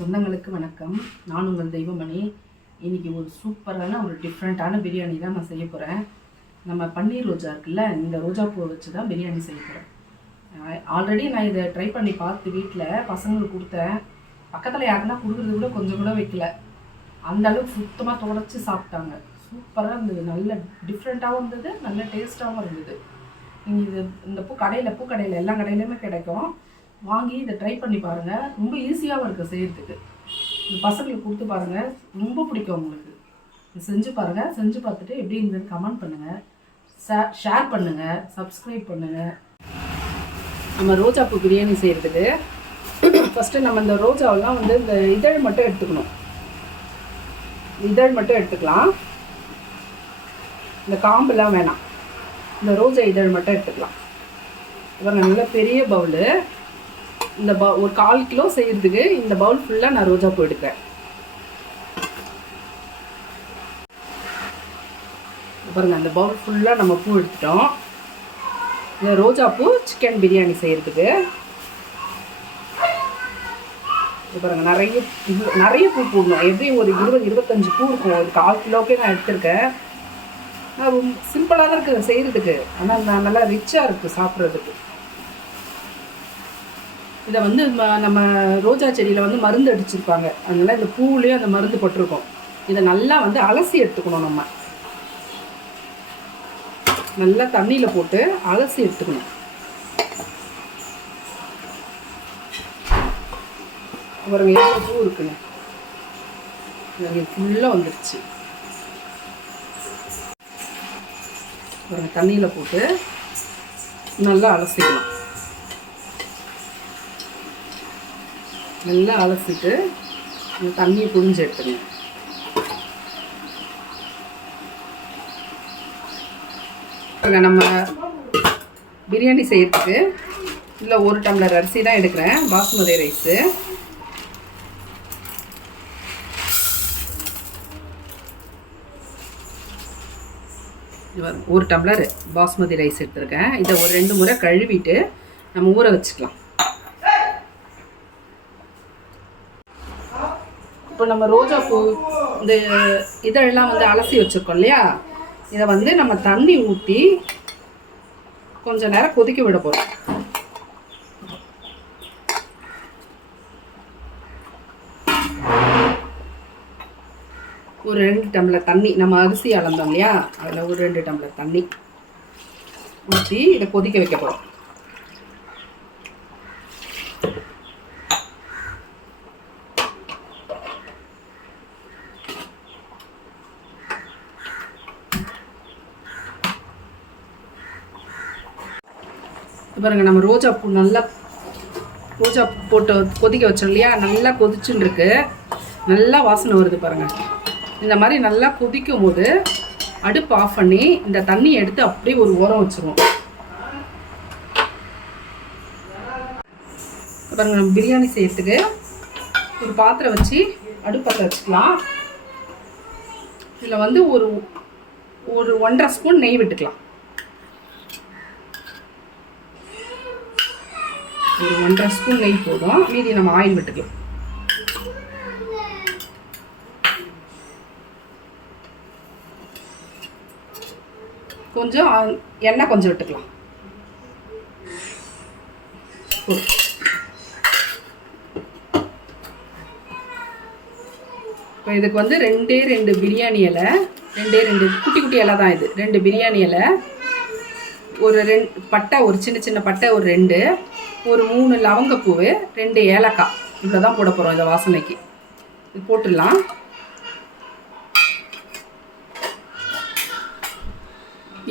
சொந்தங்களுக்கு வணக்கம். நான் உங்கள் தெய்வமணி. இன்றைக்கி ஒரு சூப்பரான ஒரு டிஃப்ரெண்ட்டான பிரியாணி தான் நான் செய்ய போகிறேன். நம்ம பன்னீர் ரோஜா இருக்குல்ல, இந்த ரோஜா பூவை வச்சு தான் பிரியாணி செய்ய போகிறேன். ஆல்ரெடி நான் இதை ட்ரை பண்ணி பார்த்து வீட்டில் பசங்களுக்கு கொடுத்தேன். பக்கத்தில் யாருன்னா கொடுக்குறது கூட கொஞ்சம் கூட வைக்கல. அந்த அளவுக்கு சுத்தமாக தொடச்சி சாப்பிட்டாங்க. சூப்பராக இருந்தது, நல்ல டிஃப்ரெண்ட்டாகவும் இருந்தது, நல்ல டேஸ்ட்டாகவும் இருந்தது. நீங்கள் இந்த பூக்கடையில் எல்லா கடையிலையுமே கிடைக்கும். வாங்கி இதை ட்ரை பண்ணி பாருங்கள். ரொம்ப ஈஸியாகவும் இருக்குது செய்கிறதுக்கு. இந்த பசங்களுக்கு கொடுத்து பாருங்கள், ரொம்ப பிடிக்கும் உங்களுக்கு. இது செஞ்சு பாருங்கள். செஞ்சு பார்த்துட்டு எப்படி இருந்ததுன்னு கமெண்ட் பண்ணுங்கள், ஷேர் பண்ணுங்கள், சப்ஸ்கிரைப் பண்ணுங்கள். நம்ம ரோஜா பூ பிரியாணி செய்கிறதுக்கு ஃபஸ்ட்டு நம்ம இந்த ரோஜாவெல்லாம் வந்து இந்த இதழ் மட்டும் எடுத்துக்கணும். இதழ் மட்டும் எடுத்துக்கலாம், இந்த காம்பெல்லாம் வேணாம். இந்த ரோஜா இதழ் மட்டும் எடுத்துக்கலாம். இவங்க நல்ல பெரிய பவுலு. இந்த ஒரு 1/4 கிலோ செய்கிறதுக்கு இந்த பவுல் ஃபுல்லாக நான் ரோஜா பூ எடுக்கிறேன். பாருங்கள், அந்த பவுல் ஃபுல்லாக நம்ம பூ எடுத்துட்டோம். இந்த ரோஜா பூ சிக்கன் பிரியாணி செய்கிறதுக்கு பாருங்கள், நிறைய பூ போடணும். எப்படியும் ஒரு 20-25 பூ இருக்கும். ஒரு 1/4 கிலோக்கே நான் எடுத்திருக்கேன். சிம்பிளாக தான் இருக்குது செய்கிறதுக்கு, ஆனால் நான் நல்லா ரிச்சாக இருக்குது சாப்பிட்றதுக்கு. இதை வந்து நம்ம ரோஜா செடியில் வந்து மருந்து அடிச்சிருப்பாங்க, அதனால இந்த பூவுலேயும் அந்த மருந்து போட்டிருக்கோம். இதை நல்லா வந்து அலசி எடுத்துக்கணும். நம்ம நல்லா தண்ணியில் போட்டு அலசி எடுத்துக்கணும். அப்புறம் எவ்வளோ பூ இருக்குங்க, ஃபுல்லாக வந்துடுச்சு. தண்ணியில் போட்டு நல்லா அலசிக்கலாம். நல்லா அலசிட்டு தண்ணியை புழிஞ்சு எடுத்துங்க. நம்ம பிரியாணி செய்யறதுக்கு இதில் 1 டம்ளர் அரிசி தான் எடுக்கிறேன், பாஸ்மதி ரைஸு. ஒரு டம்ளர் பாஸ்மதி ரைஸ் எடுத்துருக்கேன். இதை ஒரு 2 முறை கழுவிட்டு நம்ம ஊற வச்சுக்கலாம். இப்போ நம்ம ரோஜா பூ இந்த இதெல்லாம் வந்து அலசி வச்சுருக்கோம் இல்லையா, இதை வந்து நம்ம தண்ணி ஊற்றி கொஞ்சம் நேரம் கொதிக்க விட போகிறோம். ஒரு 2 டம்ளர் தண்ணி, நம்ம அரிசி அளந்தோம் இல்லையா, அதில் ஒரு 2 டம்ளர் தண்ணி ஊற்றி இதை கொதிக்க வைக்க போகிறோம். பாருங்கள், நம்ம ரோஜா பூ போட்டு கொதிக்க வச்சோம் இல்லையா, நல்லா கொதிச்சுன்னு இருக்கு, நல்லா வாசனை வருது பாருங்கள். இந்த மாதிரி நல்லா கொதிக்கும் போது அடுப்பு ஆஃப் பண்ணி இந்த தண்ணியை எடுத்து அப்படியே ஒரு ஓரம் வச்சுருவோம். பாருங்கள், நம்ம பிரியாணி செய்யறதுக்கு ஒரு பாத்திரம் வச்சு அடுப்பத்தை வச்சுக்கலாம். இதில் வந்து ஒரு 1.5 ஸ்பூன் நெய் விட்டுக்கலாம். ஒரு 1.5 ஸ்பூன் நெய் போதும், மீதி நம்ம ஆயில் விட்டுக்கலாம். கொஞ்சம் எண்ணெய் கொஞ்சம் விட்டுக்கலாம். இப்போ இதுக்கு வந்து 2 பிரியாணி இலை, 2 குட்டி குட்டி இலை தான் இது. 2 பிரியாணி இலை, ஒரு 2 பட்டை, ஒரு சின்ன பட்டை ஒரு 2, ஒரு 3 லவங்கப்பூவு, 2 ஏலக்காய். இவ்வளோ தான் போட போகிறோம் இந்த வாசனைக்கு. இது போட்டுடலாம்.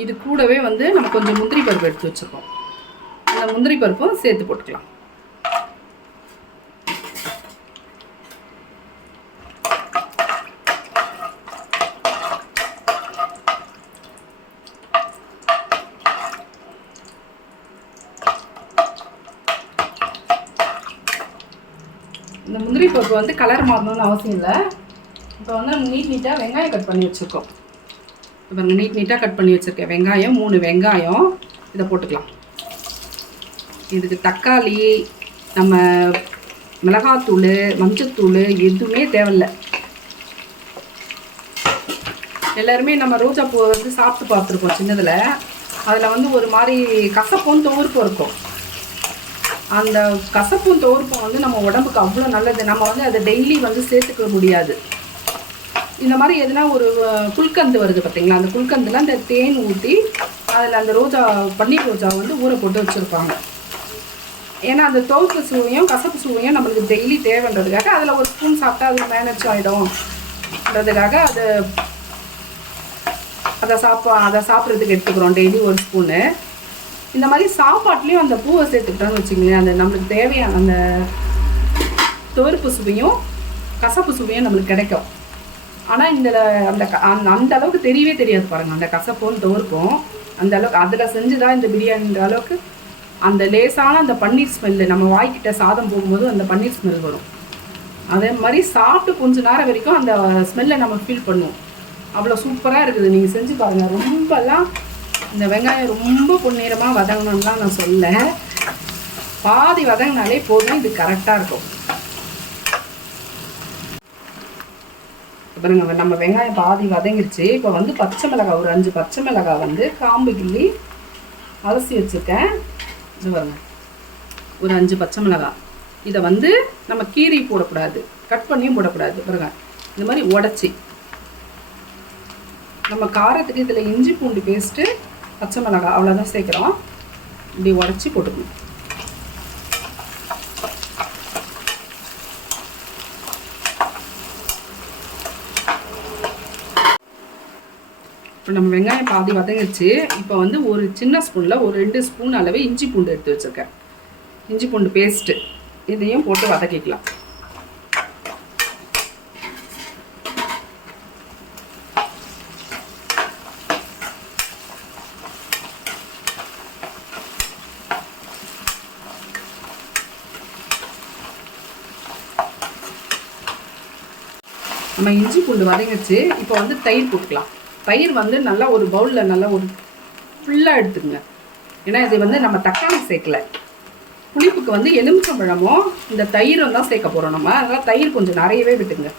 இது கூடவே வந்து நம்ம கொஞ்சம் முந்திரி பருப்பு எடுத்து வச்சுருக்கோம். அந்த முந்திரி பருப்பும் சேர்த்து போட்டுக்கலாம். இந்த முந்திரி பருப்பு வந்து கலர் மாறணும்னு அவசியம் இல்லை. இப்போ வந்து நம்ம நீட்டாக வெங்காயம் கட் பண்ணி வச்சுருக்கோம். இப்போ நீட்டாக கட் பண்ணி வச்சுருக்கேன் வெங்காயம், 3 வெங்காயம். இதை போட்டுக்கலாம். இதுக்கு தக்காளி, நம்ம மிளகாத்தூள், மஞ்சத்தூள் எதுவுமே தேவையில்லை. எல்லாருமே நம்ம ரோஜா பூவை வந்து சாப்பிட்டு பார்த்துருக்கோம் சின்னதில். அதில் வந்து ஒரு மாதிரி கசப்பும் துவர்ப்பும் இருக்கும். அந்த கசப்பும் துவர்ப்பும் வந்து நம்ம உடம்புக்கு அவ்வளோ நல்லது. நம்ம வந்து அதை டெய்லி வந்து சேர்த்துக்க முடியாது. இந்த மாதிரி எதுனா ஒரு குல்கந்து வருது பார்த்தீங்களா, அந்த குல்கந்தில் அந்த தேன் ஊற்றி அதில் அந்த ரோஜா, பன்னீர் ரோஜா வந்து ஊற போட்டு வச்சுருப்பாங்க. ஏன்னா அந்த துவர்ப்பு சுவையும் கசப்பு சுவையும் நம்மளுக்கு டெய்லி தேவைன்றதுக்காக அதில் ஒரு ஸ்பூன் சாப்பிட்டா அது மேனேஜ் ஆகிடும்ன்றதுக்காக அதை சாப்பிட்றதுக்கு எடுத்துக்கிறோம் டெய்லி ஒரு ஸ்பூனு. இந்த மாதிரி சாப்பாட்லேயும் அந்த பூவை சேர்த்துக்கிட்டோன்னு வச்சுக்கோங்களேன், அந்த நம்மளுக்கு தேவையான அந்த துவர்ப்பு சுவையும் கசப்பு சுவையும் நம்மளுக்கு கிடைக்கும். ஆனால் இந்த அந்த அளவுக்கு தெரியவே தெரியாது பாருங்கள். அந்த கசப்பும் துவர்ப்பும் அந்த அளவுக்கு அதில் செஞ்சுதான் இந்த பிரியாணின்ற அளவுக்கு அந்த லேசான அந்த பன்னீர் ஸ்மெல்லு நம்ம வாய்க்கிட்ட சாதம் போகும்போது அந்த பன்னீர் ஸ்மெல் வரும். அதே மாதிரி சாப்பிட்டு கொஞ்சம் நேரம் வரைக்கும் அந்த ஸ்மெல்லை நம்ம ஃபீல் பண்ணுவோம். அவ்வளோ சூப்பராக இருக்குது. நீங்கள் செஞ்சு பாருங்கள். ரொம்பலாம் இந்த வெங்காயம் ரொம்ப பொன்னிறமாக வதங்கணும்லாம் நான் சொல்ல, பாதி வதங்கினாலே போதும், இது கரெக்டாக இருக்கும். பாருங்க, நம்ம வெங்காயம் பாதி வதங்கிடுச்சு. இப்போ வந்து பச்சை மிளகாய், ஒரு 5 பச்சை மிளகாய் வந்து காம்பு கிள்ளி அலசி வச்சுருக்கேன். இது பாருங்க, ஒரு 5 பச்சை மிளகாய். இதை வந்து நம்ம கீரி போடக்கூடாது, கட் பண்ணியும் போடக்கூடாது. பாருங்க, இந்த மாதிரி உடச்சி நம்ம காரத்துக்கு இதில் இஞ்சி பூண்டு பேஸ்ட்டு, பச்சை மிளகாய் அவ்வளோதான் சேர்க்குறோம். இப்படி உடச்சி போட்டுக்கணும். இப்போ நம்ம வெங்காயம் பாதி வதங்கிடுச்சு. இப்போ வந்து ஒரு சின்ன ஸ்பூனில் ஒரு 2 ஸ்பூன் அளவு இஞ்சி பூண்டு எடுத்து வச்சுருக்கேன். இஞ்சி பூண்டு பேஸ்ட்டு இதையும் போட்டு வதக்கிக்கலாம். நம்ம இஞ்சி பூண்டு வதங்கிடுச்சு. இப்போ வந்து தயிர் போட்டுக்கலாம். தயிர் வந்து நல்லா ஒரு பவுலில் நல்லா ஒரு ஃபுல்லாக எடுத்துக்கங்க. ஏன்னா இது வந்து நம்ம தக்காளி சேர்க்கலை. புளிப்புக்கு வந்து எலுமிச்சம்பழமும் இந்த தயிரும் தான் சேர்க்க போகிறோம் நம்ம. அதனால் தயிர் கொஞ்சம் நிறையவே விட்டுங்க.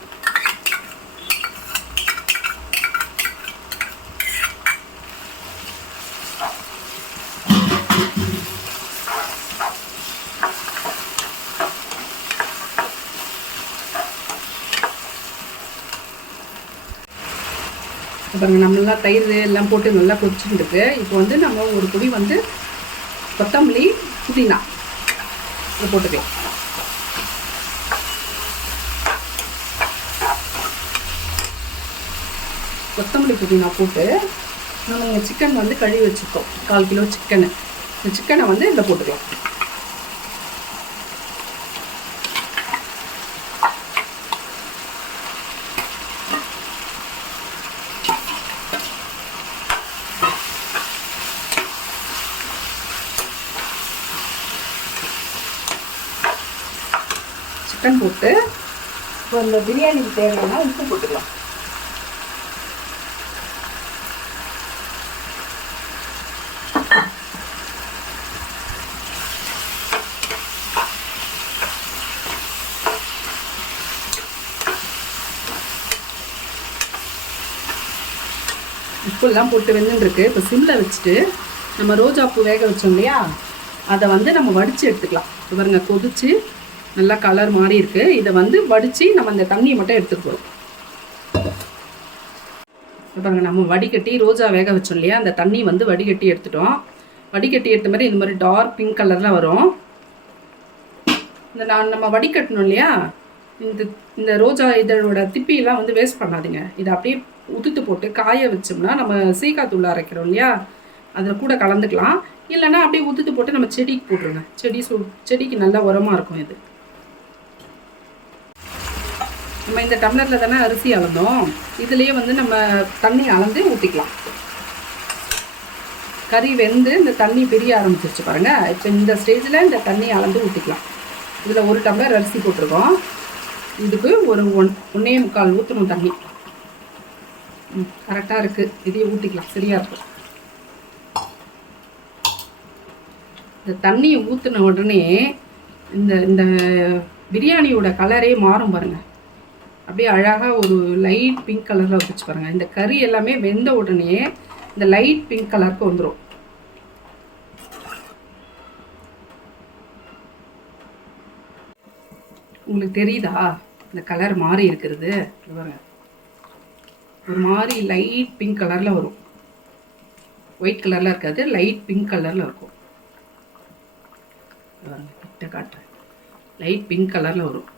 பாருங்க, நல்லா தயிர் எல்லாம் போட்டு நல்லா கொதிச்சுருக்கு. இப்போ வந்து நம்ம ஒரு பொடி வந்து கொத்தமல்லி, புதினா இதை போட்டுக்கலாம். கொத்தமல்லி புதினா போட்டு நம்ம சிக்கன் வந்து கழுவி வச்சுருக்கோம், 1/4 கிலோ சிக்கனு. இந்த சிக்கனை வந்து இதில் போட்டுக்கலாம். சிக்கன் போட்டு இப்போ இந்த பிரியாணிக்கு தேவையான உப்பு போட்டுக்கலாம். உப்புலாம் போட்டு வெந்துருக்கு. இப்போ சிம்மில் வச்சுட்டு நம்ம ரோஜா பூ வேக வச்சோம் இல்லையா, அதை வந்து நம்ம வடித்து எடுத்துக்கலாம். பாருங்க, கொதிச்சு நல்லா கலர் மாறி இருக்கு. இதை வந்து வடித்து நம்ம அந்த தண்ணியை மட்டும் எடுத்துட்டு போகிறோம். பாருங்க, நம்ம வடிகட்டி ரோஜா வேக வச்சோம் இல்லையா, அந்த தண்ணி வந்து வடிகட்டி எடுத்துட்டோம். வடிகட்டி எடுத்த மாதிரி இந்த மாதிரி டார்க் பிங்க் கலரில் வரும். நம்ம வடிகட்டணும் இல்லையா, இந்த ரோஜா இதழோட திப்பியெல்லாம் வந்து வேஸ்ட் பண்ணாதீங்க. இதை அப்படியே உதுத்து போட்டு காய வச்சோம்னா நம்ம சீக்காத்தூள் அரைக்கிறோம் இல்லையா, அதில் கூட கலந்துக்கலாம். இல்லைன்னா அப்படியே உதுத்து போட்டு நம்ம செடிக்கு போட்டுருங்க. செடிக்கு நல்லா உரமாக இருக்கும். இது நம்ம இந்த டம்ளரில் தானே அரிசி அளந்தோம், இதுலேயே வந்து நம்ம தண்ணி அளந்து ஊற்றிக்கலாம். கறி வெந்து இந்த தண்ணி பிரிய ஆரம்பிச்சிருச்சு பாருங்கள். இப்போ இந்த ஸ்டேஜில் இந்த தண்ணி அளந்து ஊற்றிக்கலாம். இதில் 1 டம்ளர் அரிசி போட்டிருக்கோம். இதுக்கு ஒரு 1.25 ஊற்றணும் தண்ணி. கரெக்டாக இருக்குது. இதையே ஊற்றிக்கலாம், சரியாக இருக்கும். இந்த தண்ணியை ஊற்றின உடனே இந்த பிரியாணியோட கலரே மாறும் பாருங்கள். அப்படியே அழகாக ஒரு லைட் பிங்க் கலரில் வச்சு பாருங்கள். இந்த கறி எல்லாமே வெந்த உடனே இந்த லைட் பிங்க் கலருக்கு வந்துடும். உங்களுக்கு தெரியுதா இந்த கலர் மாறி இருக்கிறது? பாருங்க, ஒரு மாதிரி லைட் பிங்க் கலரில் வரும். ஒயிட் கலரில் இருக்காது, லைட் பிங்க் கலரில் இருக்கும். கிட்ட காட்டுறேன், லைட் பிங்க் கலரில் வரும்.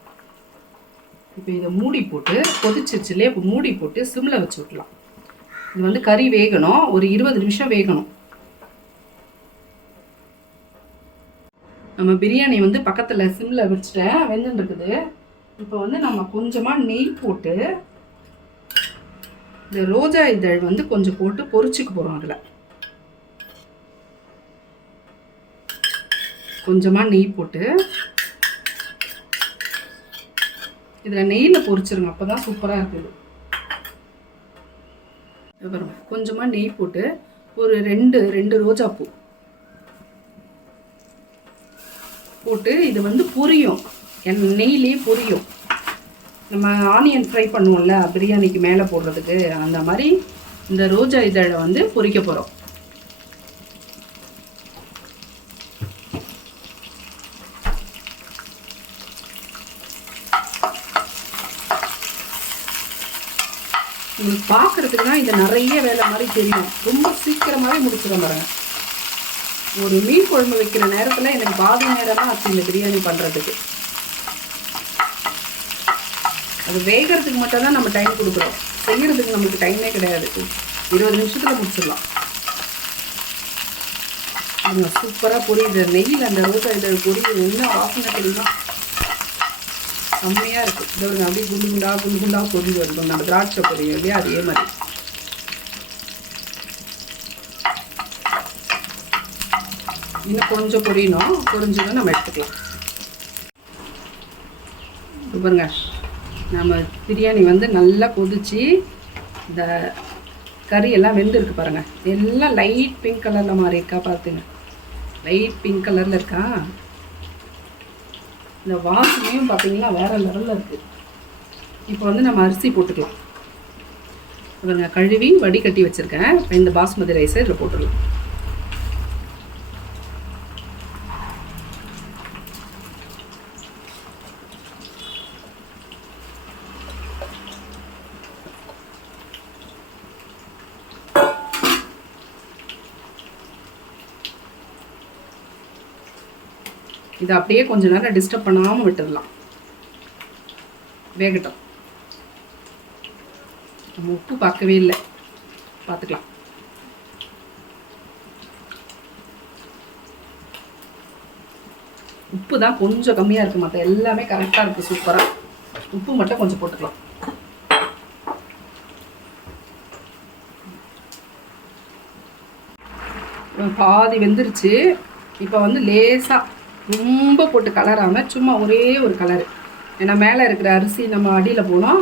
இப்போ இதை மூடி போட்டு கொதிச்சிருச்சுலே, இப்போ மூடி போட்டு சிம்மில் வச்சு விடலாம். இது வந்து கறி வேகணும், ஒரு 20 நிமிஷம் வேகணும். நம்ம பிரியாணி வந்து பக்கத்தில் சிம்மில் வச்சுட்டேன், வெந்துன்னு இருக்குது. இப்போ வந்து நம்ம கொஞ்சமாக நெய் போட்டு இந்த ரோஜா இதழ் வந்து கொஞ்சம் போட்டு பொரிச்சுக்க போகிறோம். அதில் கொஞ்சமாக நெய் போட்டு இதில் நெய்யில் பொரிச்சிருங்க, அப்போ தான் சூப்பராக இருக்குது. கொஞ்சமாக நெய் போட்டு ஒரு ரெண்டு ரோஜா பூ போட்டு இது வந்து பொரியும், நெய்லேயே பொரியும். நம்ம ஆனியன் ஃப்ரை பண்ணுவோம்ல பிரியாணிக்கு மேலே போடுறதுக்கு, அந்த மாதிரி இந்த ரோஜா இதழை வந்து பொரிக்க போகிறோம். உங்களுக்கு பார்க்குறதுக்கு தான் இது நிறைய வேலை மாதிரி தெரியும், ரொம்ப சீக்கிரமாகவே முடிச்சிடும் பாருங்க. ஒரு மீன் குழம்பு வைக்கிற நேரத்தில் எனக்கு பாதி நேரமாக ஆச்சு இந்த பிரியாணி பண்ணுறதுக்கு. அது வேகிறதுக்கு மட்டும் தான் நம்ம டைம் கொடுக்குறோம், செய்கிறதுக்கு நமக்கு டைமே கிடையாது. 20 நிமிஷத்தில் முடிச்சிடலாம். சூப்பராக பொரியுது நெய்யில், அந்த ரோஜா இதழ் பொரியுது. இன்னும் வாசனை தெரியுமா, செம்மையாக இருக்குது. இதோட அப்படியே குண்டு குண்டாக பொரிஞ்சு வருது. நம்ம திராட்சை பொரியும் இல்லையா, அதே மாதிரி. இன்னும் கொஞ்சம் பொரியணும், பொரிஞ்சதும் நம்ம எடுத்துக்கலாம். பாருங்க, நம்ம பிரியாணி வந்து நல்லா கொதிச்சு இந்த கறியெல்லாம் வெந்திருக்கு பாருங்கள். எல்லாம் லைட் பிங்க் கலரில் மாதிரி இருக்கா பார்த்துங்க, லைட் பிங்க் கலரில் இருக்கா. இந்த வாசனையும் பார்த்தீங்கன்னா வேறு லெவலில் இருக்குது. இப்போ வந்து நம்ம அரிசி போட்டுக்கலாம். பாருங்க, கழுவி வடிகட்டி வச்சுருக்கேன். இந்த பாஸ்மதி ரைஸை இதில் போட்டுடலாம். இதை அப்படியே கொஞ்ச நேரம் டிஸ்டர்ப் பண்ணாமல் விட்டுடலாம், வேகட்டும். நம்ம உப்பு பார்க்கவே இல்லை, பார்த்துக்கலாம். உப்பு தான் கொஞ்சம் கம்மியாக இருக்குது, மற்ற எல்லாமே கரெக்டாக இருக்குது, சூப்பராக. உப்பு மட்டும் கொஞ்சம் போட்டுக்கலாம். பாதி வெந்துருச்சு. இப்போ வந்து லேசாக, ரொம்ப போட்டு கலராமல் சும்மா ஒரே ஒரு கலரு. ஏன்னா மேலே இருக்கிற அரிசி நம்ம அடியில் போனோம்,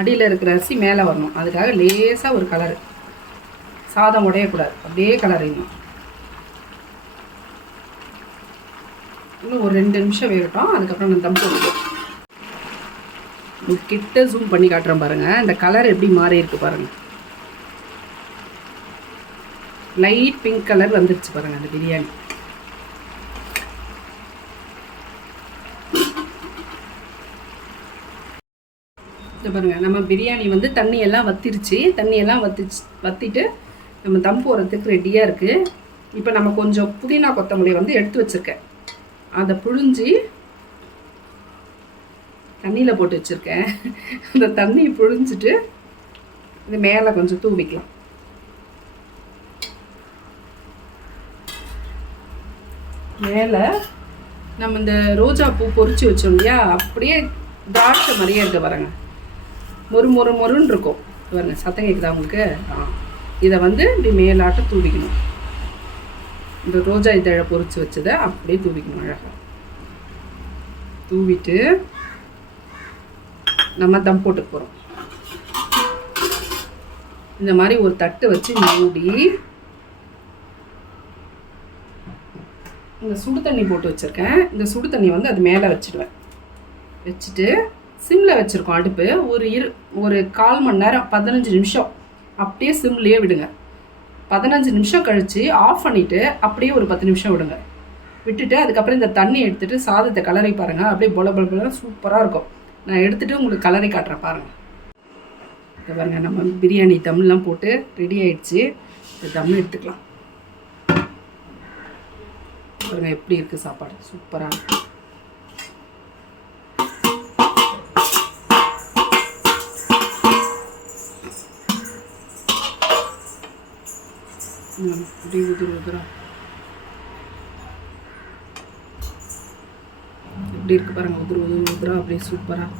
அடியில் இருக்கிற அரிசி மேலே வரணும், அதுக்காக லேசாக ஒரு கலரு. சாதம் உடையக்கூடாது, அப்படியே கலரிடணும். இன்னும் ஒரு 2 நிமிஷம் வேகட்டும், அதுக்கப்புறம் நான் தம் போடுவோம். கிட்ட ஜூம் பண்ணி காட்டுறேன் பாருங்கள், இந்த கலர் எப்படி மாறி இருக்கு பாருங்கள். லைட் பிங்க் கலர் வந்துருச்சு பாருங்கள் அந்த பிரியாணி. பாருங்க, நம்ம பிரியாணி வந்து தண்ணியெல்லாம் வத்திருச்சு. தண்ணியெல்லாம் வத்திட்டு நம்ம தம் போடுறதுக்கு ரெடியாக இருக்குது. இப்போ நம்ம கொஞ்சம் புதினா கொத்தமல்லி வந்து எடுத்து வச்சுருக்கேன், அதை புழிஞ்சி தண்ணியில் போட்டு வச்சுருக்கேன். அந்த தண்ணியை புழிஞ்சிட்டு இது மேலே கொஞ்சம் தூவிக்கலாம். மேலே நம்ம இந்த ரோஜா பூ பொரிச்சு வச்சோம் இல்லையா, அப்படியே திராட்சை மாதிரியே இருக்க பாருங்க, மொறுன்னு இருக்கும் பாருங்க. சத்தம் கேட்குதா உங்களுக்கு? இதை வந்து இப்படி மேலாட்டம் தூவிக்கணும். இந்த ரோஜா இதழை பொரிச்சு வச்சதை அப்படியே தூவிக்கணும். அழகாக தூவிட்டு நம்ம தம் போட்டு போகிறோம். இந்த மாதிரி ஒரு தட்டு வச்சு மூடி, இந்த சுடு தண்ணி போட்டு வச்சுருக்கேன், இந்த சுடு தண்ணி வந்து அது மேலே வச்சுடுவேன். வச்சுட்டு சிம்மில் வச்சுருக்கோம் அடுப்பு. ஒரு 1/4 மணி நேரம் 15 நிமிஷம் அப்படியே சிம்லேயே விடுங்க. 15 நிமிஷம் கழித்து ஆஃப் பண்ணிவிட்டு அப்படியே ஒரு 10 நிமிஷம் விடுங்க. விட்டுட்டு அதுக்கப்புறம் இந்த தண்ணி எடுத்துகிட்டு சாதத்தை கலரி பாருங்கள். அப்படியே பொல பொல பொல சூப்பராக இருக்கும். நான் எடுத்துகிட்டு உங்களுக்கு கலரி காட்டுறேன் பாருங்கள். இதை பாருங்கள், நம்ம பிரியாணி தம்லாம் போட்டு ரெடி ஆகிடுச்சு. இந்த தம் எடுத்துக்கலாம். பாருங்கள் எப்படி இருக்குது சாப்பாடு, சூப்பராக இருக்குது. இப்படி உதிரா எப்படி இருக்குது பாருங்கள், உதிரா அப்படியே சூப்பராக.